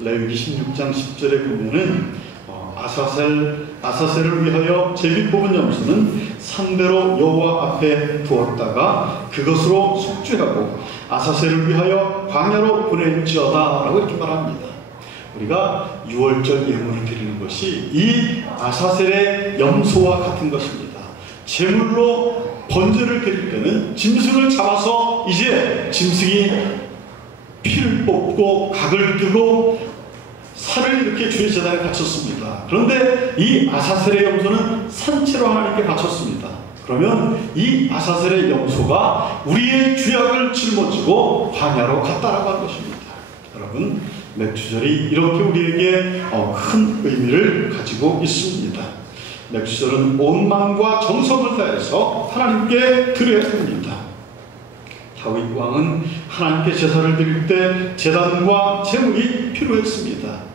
레위기 16장 10절에 보면은 아사셀을 위하여 제비 뽑은 염소는 상대로 여호와 앞에 두었다가 그것으로 속죄하고 아사셀을 위하여 광야로 보낼지어다 라고 이렇게 말합니다. 우리가 유월절 예물을 드리는 것이 이 아사셀의 염소와 같은 것입니다. 제물로 번제를 드릴 때는 짐승을 잡아서 이제 짐승이 피를 뽑고 각을 뜨고 살을 이렇게 주의 제단에 바쳤습니다. 그런데 이 아사셀의 염소는 산채로 하나님께 바쳤습니다. 그러면 이 아사셀의 염소가 우리의 죄악을 짊어지고 광야로 갔다라고 하는 것입니다. 여러분, 맥주절이 이렇게 우리에게 큰 의미를 가지고 있습니다. 맥주절은 온 마음과 정성을 다해서 하나님께 드려야 됩니다. 다윗 왕은 하나님께 제사를 드릴 때 제단과 제물이 필요했습니다.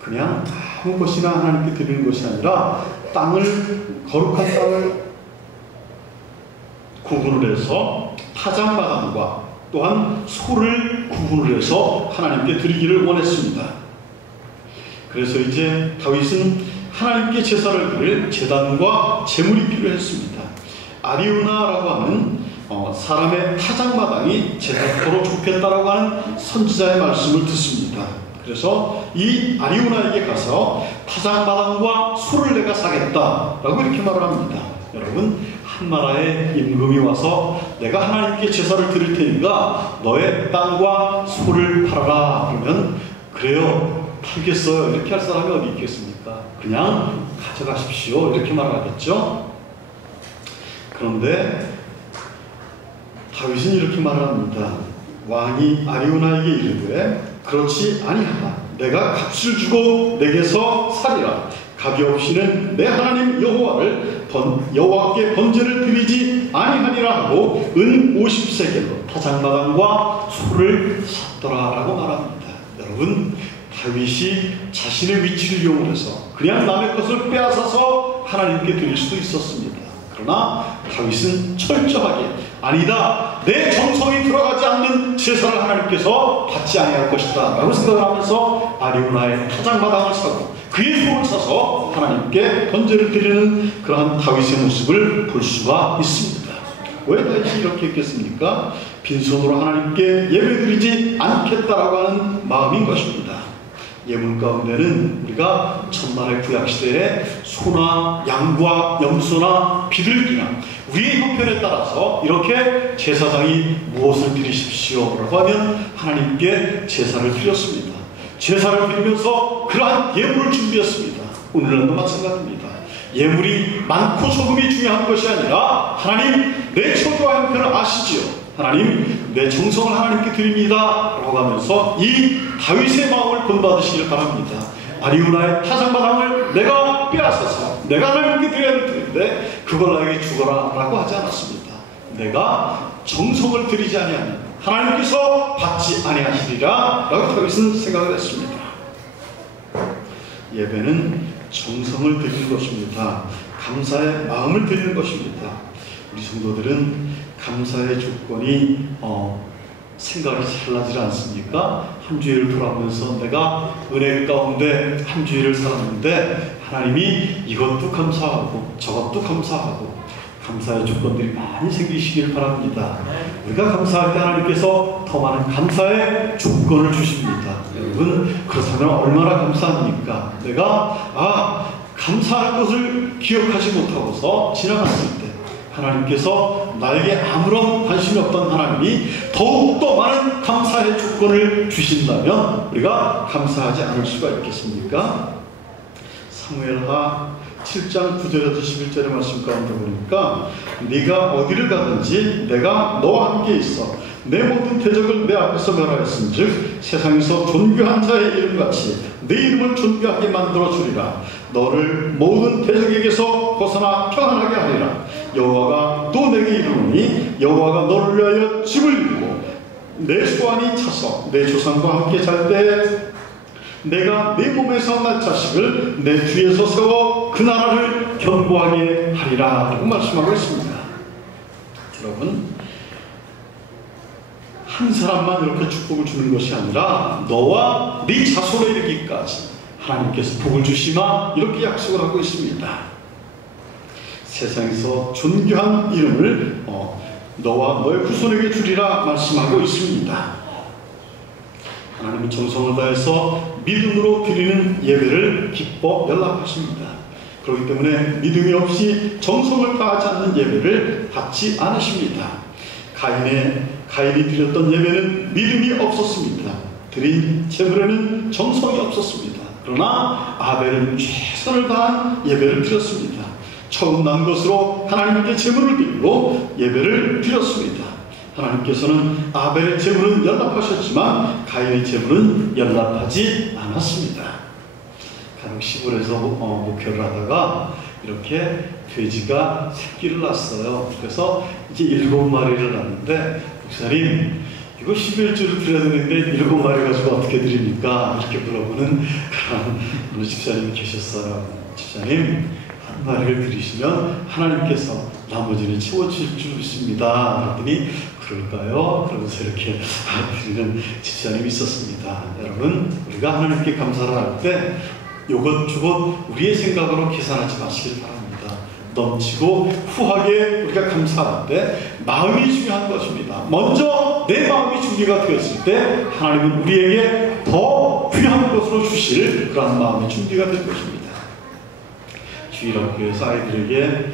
그냥 아무 것이나 하나님께 드리는 것이 아니라 거룩한 땅을 구분을 해서 타작마당과 또한 소를 구분을 해서 하나님께 드리기를 원했습니다. 그래서 이제 다윗은 하나님께 제사를 드릴 제단과 제물이 필요했습니다. 아리우나라고 하는 사람의 타작마당이 제사토로 좋겠다라고 하는 선지자의 말씀을 듣습니다. 그래서 이 아리우나에게 가서 타작마당과 소를 내가 사겠다라고 이렇게 말을 합니다. 여러분, 한 나라의 임금이 와서 내가 하나님께 제사를 드릴 테니까 너의 땅과 소를 팔아라 그러면 그래요, 팔겠어요 이렇게 할 사람이 어디 있겠습니까? 그냥 가져가십시오 이렇게 말하겠죠. 그런데 다윗은 이렇게 말합니다. 왕이 아리우나에게 이르되 그렇지 아니하다. 내가 값을 주고 내게서 살리라. 값이 없이는 내 하나님 여호와께 번제를 드리지 아니하니라 하고 은 50세겔로 타작마당과 소를 샀더라라고 말합니다. 여러분, 다윗이 자신의 위치를 이용해서 그냥 남의 것을 빼앗아서 하나님께 드릴 수도 있었습니다. 그러나 다윗은 철저하게 아니다, 내 정성이 들어가지 않는 제사를 하나님께서 받지 아니할 것이다 라고 생각을 하면서 아리우나의 타작마당을 사고 그의 소를 사서 하나님께 번제를 드리는 그러한 다윗의 모습을 볼 수가 있습니다. 왜 다윗이 이렇게 했겠습니까? 빈손으로 하나님께 예배드리지 않겠다라고 하는 마음인 것입니다. 예물 가운데는 우리가 천만의 구약시대에 소나 양과 염소나 비둘기나 우리의 형편에 따라서 이렇게 제사장이 무엇을 드리십시오 라고 하면 하나님께 제사를 드렸습니다. 제사를 드리면서 그러한 예물을 준비했습니다. 오늘날도 마찬가지입니다. 예물이 많고 적음이 중요한 것이 아니라 하나님 내 처지와 형편을 아시지요. 하나님 내 정성을 하나님께 드립니다 라고 하면서 이 다윗의 마음을 본받으시길 바랍니다. 아리우나의 타작마당을 내가 빼앗아서 내가 하나님께 드려야 될 텐데 그걸 나에게 주거라 라고 하지 않았습니다. 내가 정성을 드리지 아니하면 하나님께서 받지 아니하시리라 라고 다윗은 생각을 했습니다. 예배는 정성을 드리는 것입니다. 감사의 마음을 드리는 것입니다. 우리 성도들은 감사의 조건이 생각이 잘 나지 않습니까? 한 주일을 돌아보면서 내가 은혜 가운데 한 주일을 살았는데 하나님이 이것도 감사하고 저것도 감사하고 감사의 조건들이 많이 생기시길 바랍니다. 우리가 감사할 때 하나님께서 더 많은 감사의 조건을 주십니다. 여러분, 그렇다면 얼마나 감사합니까? 내가 감사할 것을 기억하지 못하고서 지나갔을 때 하나님께서 나에게 아무런 관심이 없던 하나님이 더욱더 많은 감사의 조건을 주신다면 우리가 감사하지 않을 수가 있겠습니까? 사무엘하 7장 9절에서 11절의 말씀 가운데 보니까 네가 어디를 가든지 내가 너와 함께 있어 내 모든 대적을 내 앞에서 멸하였은즉 세상에서 존귀한 자의 이름같이 내 이름을 존귀하게 만들어 주리라. 너를 모든 대적에게서 벗어나 평안하게 하리라. 여호와가 또 내게 이르노니 여호와가 너를 위하여 집을 이루고 내 소환이 차서 내 조상과 함께 잘 때 내가 내 몸에서 날 자식을 내 뒤에서 세워 그 나라를 견고하게 하리라 라고 말씀하고 있습니다. 여러분, 한 사람만 이렇게 축복을 주는 것이 아니라 너와 네 자손에 이르기까지 하나님께서 복을 주시마 이렇게 약속을 하고 있습니다. 세상에서 존귀한 이름을 너와 너의 후손에게 주리라 말씀하고 있습니다. 하나님은 정성을 다해서 믿음으로 드리는 예배를 기뻐 연락하십니다. 그렇기 때문에 믿음이 없이 정성을 다하지 않는 예배를 받지 않으십니다. 가인이 드렸던 예배는 믿음이 없었습니다. 드린 제물에는 정성이 없었습니다. 그러나 아벨은 최선을 다한 예배를 드렸습니다. 처음 난 것으로 하나님께 제물을 드리고 예배를 드렸습니다. 하나님께서는 아벨의 제물은 연락하셨지만 가인의 제물은 연락하지 않았습니다. 간혹 시골에서 목회를 하다가 이렇게 돼지가 새끼를 낳았어요. 그래서 이제 7마리를 낳았는데 목사님 이거 11주를 드려야 되는데 7마리 가지고 어떻게 드립니까? 이렇게 물어보는 그런 집사님이 계셨어요. 집사님 한 마리를 드리시면 하나님께서 나머지는 채워주실 줄 믿습니다. 그랬더니 그럴까요? 그러면서 이렇게 드리는 집사님이 있었습니다. 여러분 우리가 하나님께 감사를 할 때 요것저것 우리의 생각으로 계산하지 마시길 바랍니다. 넘치고 후하게 우리가 감사할 때 마음이 중요한 것입니다. 먼저 내 마음이 준비가 되었을 때 하나님은 우리에게 더 귀한 것으로 주실 그런 마음의 준비가 될 것입니다. 주일학교에서 아이들에게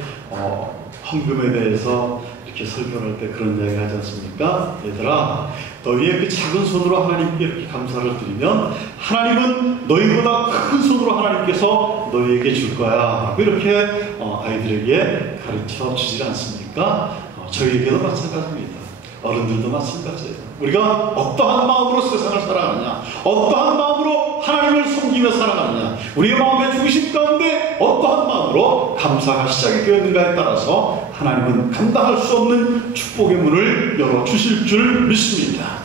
헌금에 대해서 이렇게 설교할 때 그런 이야기 하지 않습니까? 얘들아 너희의 그 작은 손으로 하나님께 이렇게 감사를 드리면 하나님은 너희보다 큰 손으로 하나님께서 너희에게 줄 거야. 이렇게 아이들에게 가르쳐 주지 않습니까? 저희에게도 마찬가지입니다. 어른들도 마찬가지예요. 우리가 어떠한 마음으로 세상을 살아가느냐, 어떠한 마음으로 하나님을 섬기며 살아가느냐, 우리의 마음의 중심 가운데 어떠한 마음으로 감사가 시작이 되었는가에 따라서 하나님은 감당할 수 없는 축복의 문을 열어주실 줄 믿습니다.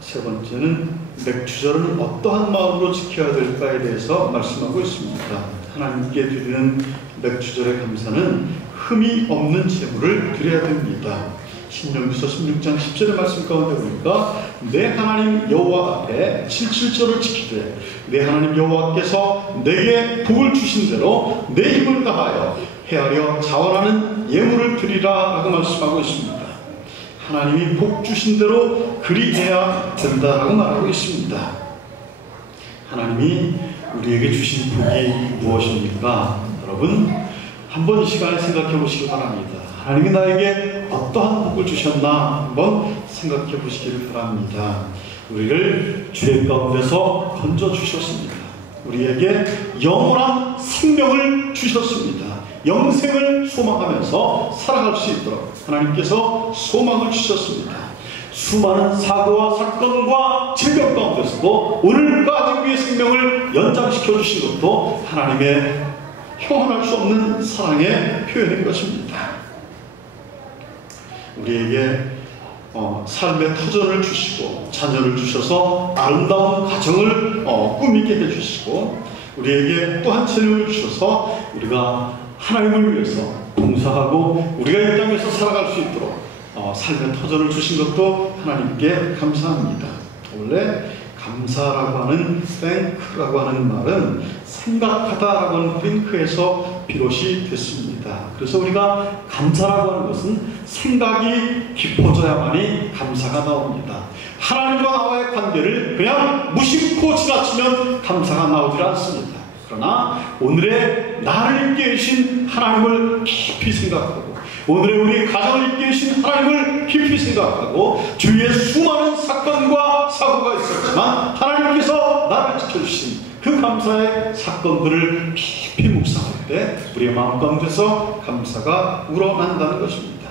세 번째는 맥주절은 어떠한 마음으로 지켜야 될까에 대해서 말씀하고 있습니다. 하나님께 드리는 맥주절의 감사는 흠이 없는 제물을 드려야 됩니다. 신명기서 16장 10절의 말씀 가운데 보니까 내 하나님 여호와 앞에 77절을 지키되 내 하나님 여호와께서 내게 복을 주신 대로 내 힘을 다하여 헤아려 자원하는 예물을 드리라 라고 말씀하고 있습니다. 하나님이 복 주신 대로 그리해야 된다라고 말하고 있습니다. 하나님이 우리에게 주신 복이 무엇입니까? 여러분 한번 이 시간에 생각해 보시기 바랍니다. 하나님이 나에게 어떠한 복을 주셨나 한번 생각해 보시기를 바랍니다. 우리를 죄 가운데서 건져 주셨습니다. 우리에게 영원한 생명을 주셨습니다. 영생을 소망하면서 살아갈 수 있도록 하나님께서 소망을 주셨습니다. 수많은 사고와 사건과 질병 가운데서도 오늘까지 우리의 생명을 연장시켜 주신 것도 하나님의 형언할 수 없는 사랑의 표현인 것입니다. 우리에게 삶의 터전을 주시고 자녀를 주셔서 아름다운 가정을 꾸미게 해주시고 우리에게 또 한 재능을 주셔서 우리가 하나님을 위해서 봉사하고 우리가 이 땅에서 살아갈 수 있도록 삶의 터전을 주신 것도 하나님께 감사합니다. 원래 감사라고 하는 thank라고 하는 말은 생각하다라고 하는 think-에서 비롯이 됐습니다. 그래서 우리가 감사라고 하는 것은 생각이 깊어져야만이 감사가 나옵니다. 하나님과 나와의 관계를 그냥 무심코 지나치면 감사가 나오질 않습니다. 그러나 오늘의 나를 있게 계신 하나님을 깊이 생각하고 오늘의 우리 가정을 있게 계신 하나님을 깊이 생각하고 주위에 수많은 사건과 사고가 있었지만 하나님께서 나를 지켜주신 그 감사의 사건들을 깊이 묵상할 때 우리의 마음 가운데서 감사가 우러난다는 것입니다.